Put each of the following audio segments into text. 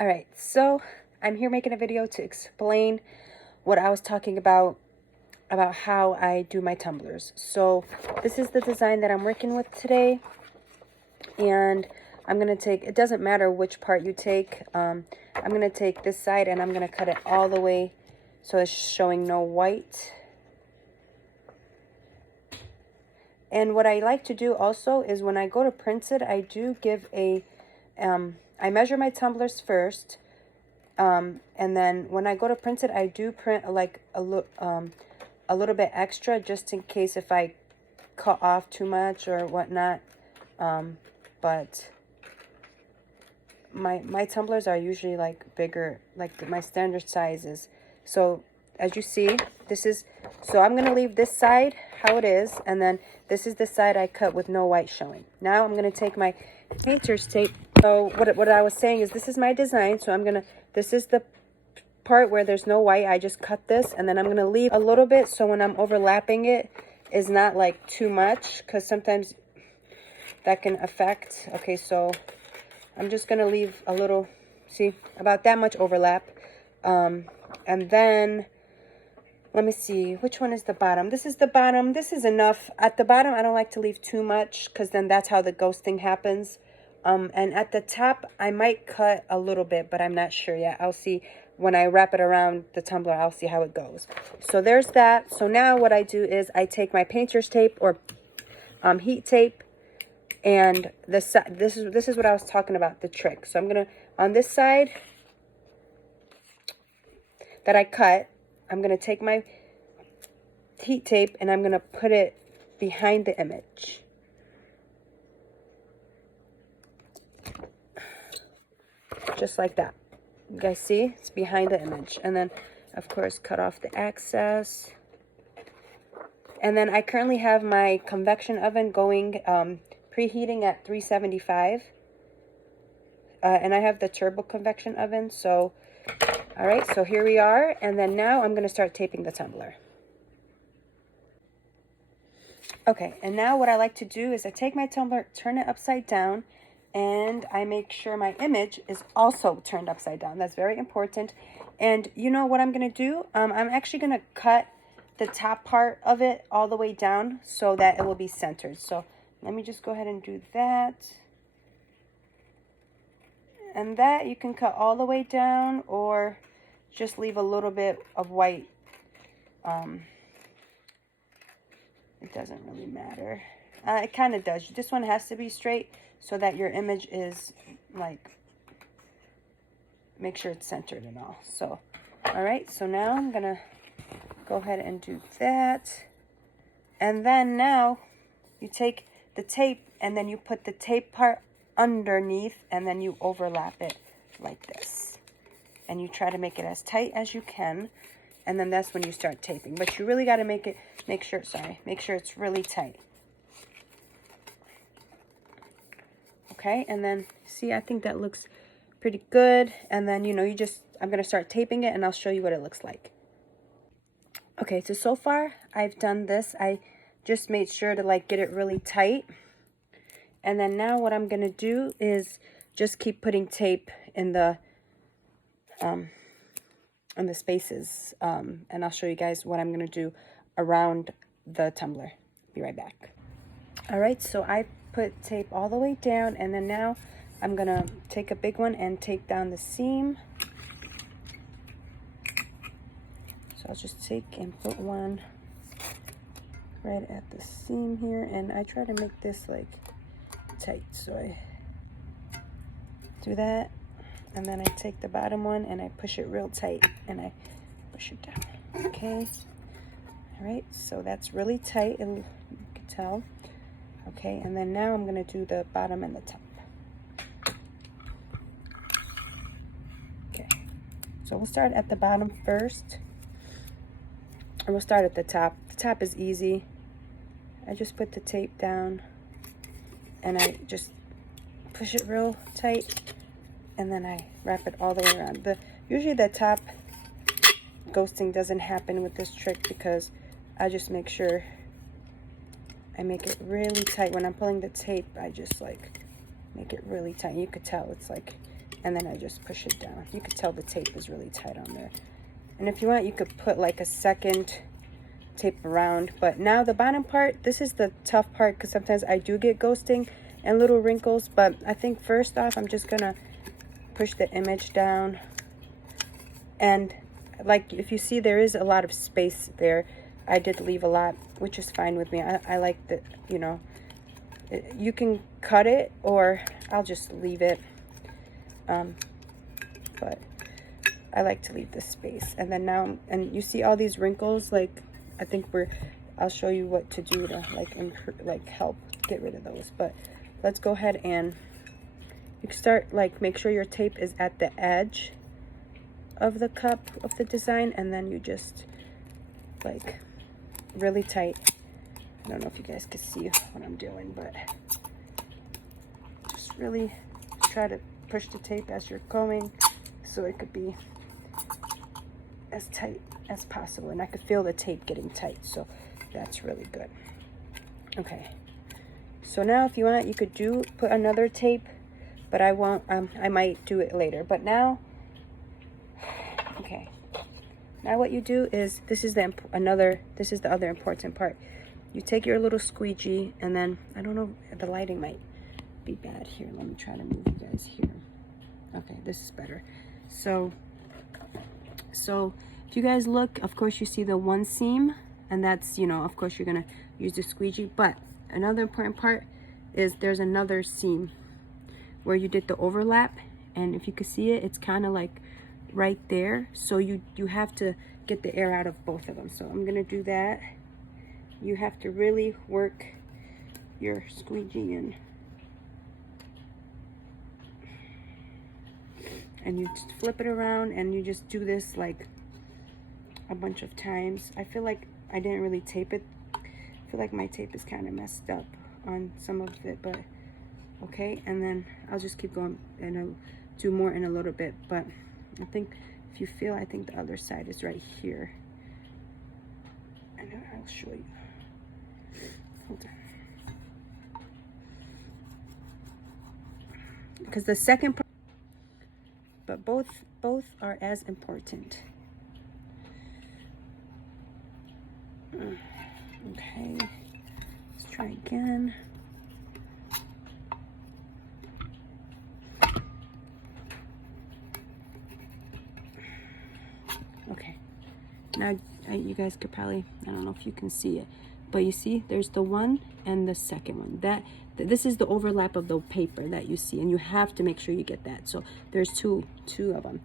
All right, so I'm here making a video to explain what I was talking about how I do my tumblers. So this is the design that I'm working with today, and I'm gonna take, it doesn't matter which part you take, I'm gonna take this side and I'm gonna cut it all the way so it's showing no white. And what I like to do also is when I go to print it, I do give a I measure my tumblers first, and then when I go to print it, I do print like a little bit extra just in case if I cut off too much or whatnot. But my tumblers are usually like bigger, like my standard sizes. So as you see, this is, so I'm gonna leave this side how it is, and then this is the side I cut with no white showing. Now I'm gonna take my painter's tape. So what I was saying is this is my design. So this is the part where there's no white. I just cut this, and then I'm gonna leave a little bit so when I'm overlapping it is not like too much, because sometimes that can affect. Okay, so I'm just gonna leave a little, see, about that much overlap. And then let me see, which one is the bottom? This is the bottom. This is enough. At the bottom, I don't like to leave too much because then that's how the ghosting happens. And at the top, I might cut a little bit, but I'm not sure yet. I'll see when I wrap it around the tumbler. I'll see how it goes. So there's that. So now what I do is I take my painter's tape or heat tape, and this is what I was talking about, the trick. So I'm gonna, on this side that I cut, I'm gonna take my heat tape and I'm gonna put it behind the image. Just like that. You guys see? It's behind the image. And then, of course, cut off the excess. And then I currently have my convection oven going, preheating at 375. And I have the turbo convection oven. So, all right, so here we are. And then now I'm going to start taping the tumbler. Okay, and now what I like to do is I take my tumbler, turn it upside down, and I make sure my image is also turned upside down. That's very important. And you know what I'm going to do? I'm actually going to cut the top part of it all the way down so that it will be centered. So let me just go ahead and do that. And that you can cut all the way down or just leave a little bit of white. It doesn't really matter. It kind of does. This one has to be straight so that your image is like, make sure it's centered and all. So, all right. So now I'm going to go ahead and do that. And then now you take the tape and then you put the tape part underneath and then you overlap it like this. And you try to make it as tight as you can. And then that's when you start taping. But you really got to make sure it's really tight. Okay, and then see, I think that looks pretty good. And then, you know, I'm going to start taping it and I'll show you what it looks like. Okay, so far I've done this. I just made sure to like get it really tight. And then now what I'm going to do is just keep putting tape in the spaces, and I'll show you guys what I'm going to do around the tumbler. Be right back. All right, so I put tape all the way down, and then now I'm going to take a big one and tape down the seam. So I'll just take and put one right at the seam here, and I try to make this like tight. So I do that, and then I take the bottom one and I push it real tight and I push it down. Okay. All right, so that's really tight, and you can tell. Okay, and then now I'm going to do the bottom and the top. Okay, so we'll start at the bottom first, and we'll start at the top. The top is easy. I just put the tape down and I just push it real tight, and then I wrap it all the way around. Usually the top ghosting doesn't happen with this trick because I just make sure I make it really tight. When I'm pulling the tape, I just like make it really tight. You could tell it's like and then I just push it down. You could tell the tape is really tight on there. And if you want, you could put like a second tape around. But now the bottom part, this is the tough part, because sometimes I do get ghosting and little wrinkles. But I think first off, I'm just gonna push the image down. And like, if you see, there is a lot of space there. I did leave a lot, which is fine with me. I like that, you know, you can cut it, or I'll just leave it. But I like to leave the space. And then now, and you see all these wrinkles, like, I think I'll show you what to do to like improve, like help get rid of those. But let's go ahead and you can start, like, make sure your tape is at the edge of the cup of the design, and then you just like really tight. I don't know if you guys can see what I'm doing, but just really try to push the tape as you're going so it could be as tight as possible. And I could feel the tape getting tight, so that's really good. Okay, so now if you want, you could put another tape, but I won't. I might do it later. But now, okay, now what you do is, this is the other important part. You take your little squeegee, and then, I don't know, the lighting might be bad here. Let me try to move you guys here. Okay, this is better. So if you guys look, of course you see the one seam, and that's, you know, of course you're gonna use the squeegee. But another important part is there's another seam where you did the overlap, and if you can see it, it's kind of like right there. So you have to get the air out of both of them. So I'm gonna do that. You have to really work your squeegee in, and you just flip it around, and you just do this like a bunch of times. I feel like I didn't really tape it. I feel like my tape is kind of messed up on some of it, but okay. And then I'll just keep going, and I'll do more in a little bit. But I think, if you feel, I think the other side is right here, and I'll show you. Hold on. Because the second part, but both are as important. Okay, let's try again. Okay, now you guys could probably, I don't know if you can see it, but you see there's the one and the second one. This is the overlap of the paper that you see, and you have to make sure you get that. So there's two of them.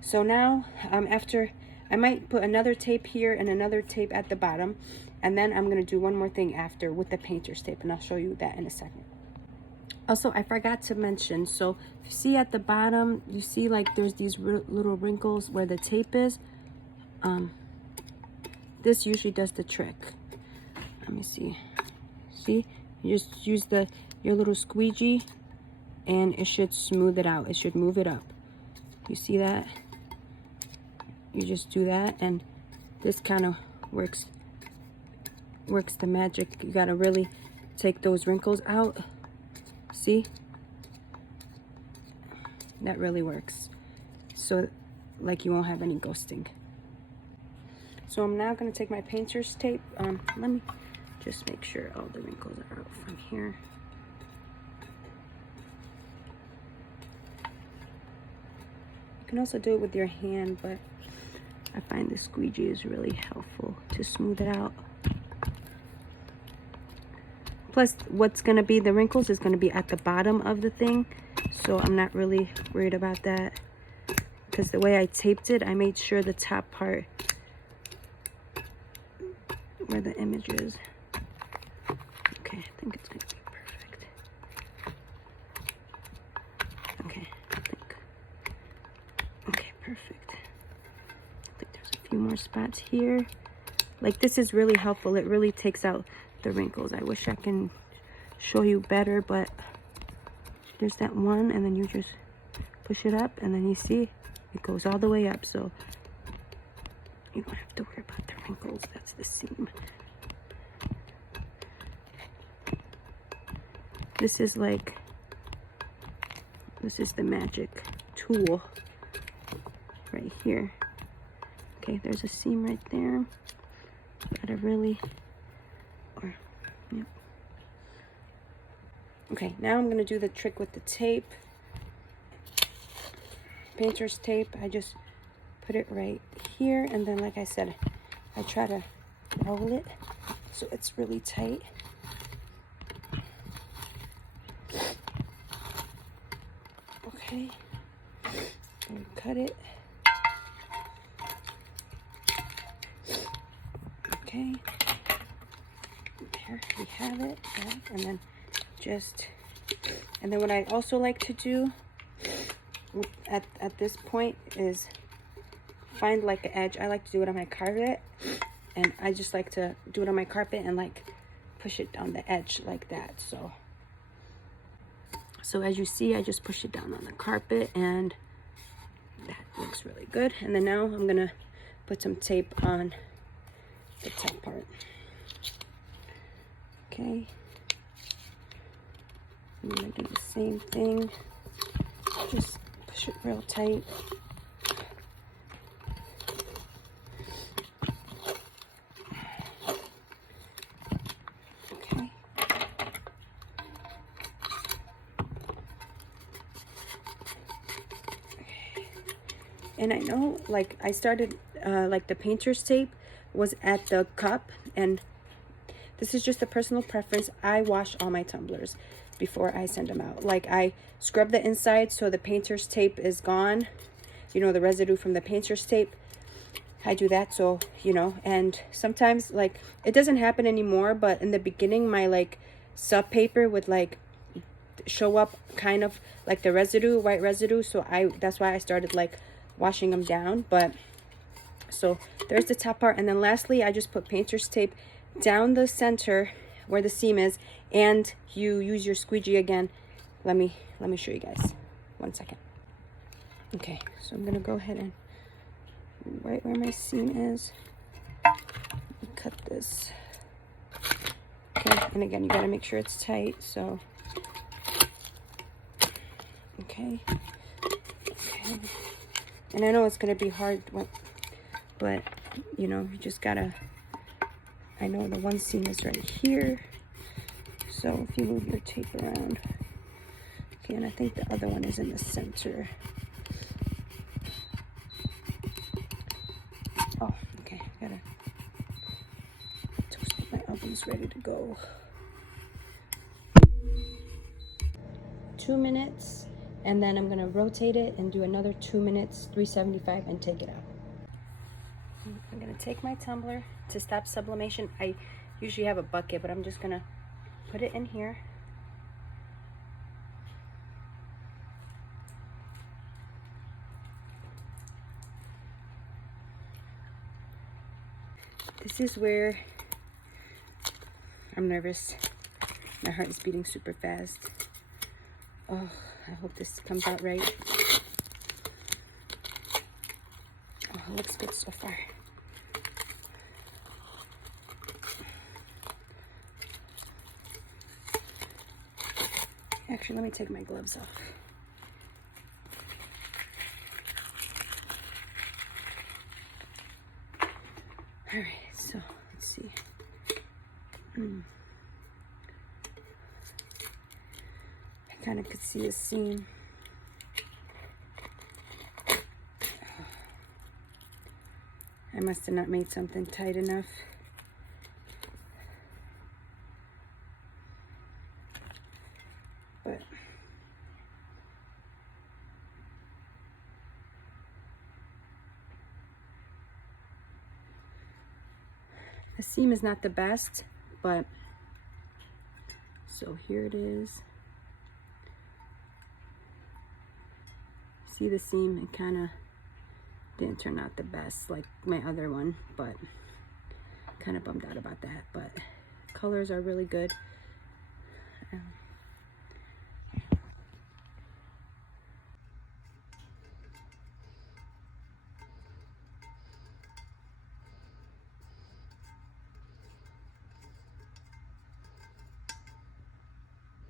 So now after, I might put another tape here and another tape at the bottom, and then I'm gonna do one more thing after with the painter's tape, and I'll show you that in a second. Also, I forgot to mention, so if you see at the bottom, you see like there's these little wrinkles where the tape is. This usually does the trick. Let me see. See, you just use your little squeegee, and it should smooth it out. It should move it up. You see that? You just do that, and this kind of works the magic. You gotta really take those wrinkles out. See? That really works. So, like, you won't have any ghosting. So I'm now gonna take my painter's tape. Let me just make sure all the wrinkles are out from here. You can also do it with your hand, but I find the squeegee is really helpful to smooth it out. Plus, what's gonna be the wrinkles is gonna be at the bottom of the thing, so I'm not really worried about that, because the way I taped it, I made sure the top part where the image is. Okay, I think it's gonna be perfect. Okay, okay, perfect. I think there's a few more spots here. Like, this is really helpful. It really takes out the wrinkles. I wish I can show you better, but there's that one, and then you just push it up, and then you see it goes all the way up, so you don't have to worry about the wrinkles. That's the seam. This is the magic tool right here. Okay, there's a seam right there. Gotta really, yep. Okay, now I'm gonna do the trick with the tape. Painter's tape, I just put it right here, and then like I said, I try to roll it so it's really tight. Okay, and cut it. Okay, there we have it, right? And then what I also like to do at this point is find like an edge. I like to do it on my carpet, and I just like to do it on my carpet and like push it down the edge like that. So as you see, I just push it down on the carpet, and that looks really good. And then now I'm gonna put some tape on the top part. Okay, I'm gonna do the same thing, just push it real tight. Okay, and I know, like, I started like the painter's tape was at the cup, and this is just a personal preference. I wash all my tumblers before I send them out. Like, I scrub the inside so the painter's tape is gone, you know, the residue from the painter's tape. I do that, so, you know, and sometimes, like, it doesn't happen anymore, but in the beginning, my, like, sub paper would, like, show up kind of like the residue, white residue, so that's why I started, like, washing them down. But so there's the top part, and then lastly, I just put painter's tape down the center where the seam is, and you use your squeegee again. Let me show you guys. 1 second. Okay, so I'm gonna go ahead and right where my seam is, cut this. Okay, and again, you gotta make sure it's tight. So okay, and I know it's gonna be hard, but you know, you just gotta. I know the one seam is right here, so if you move your tape around, okay, and I think the other one is in the center. Oh, okay, I gotta toast my oven's ready to go. 2 minutes, and then I'm gonna rotate it and do another 2 minutes, 375, and take it out. I'm gonna take my tumbler to stop sublimation. I usually have a bucket, but I'm just gonna put it in here. This is where I'm nervous. My heart is beating super fast. Oh, I hope this comes out right. Oh, it looks good so far. Actually, let me take my gloves off. All right, so let's see. I kind of could see a seam. I must have not made something tight enough. But the seam is not the best, but so here it is. See the seam? It kind of didn't turn out the best like my other one, but kind of bummed out about that. But colors are really good.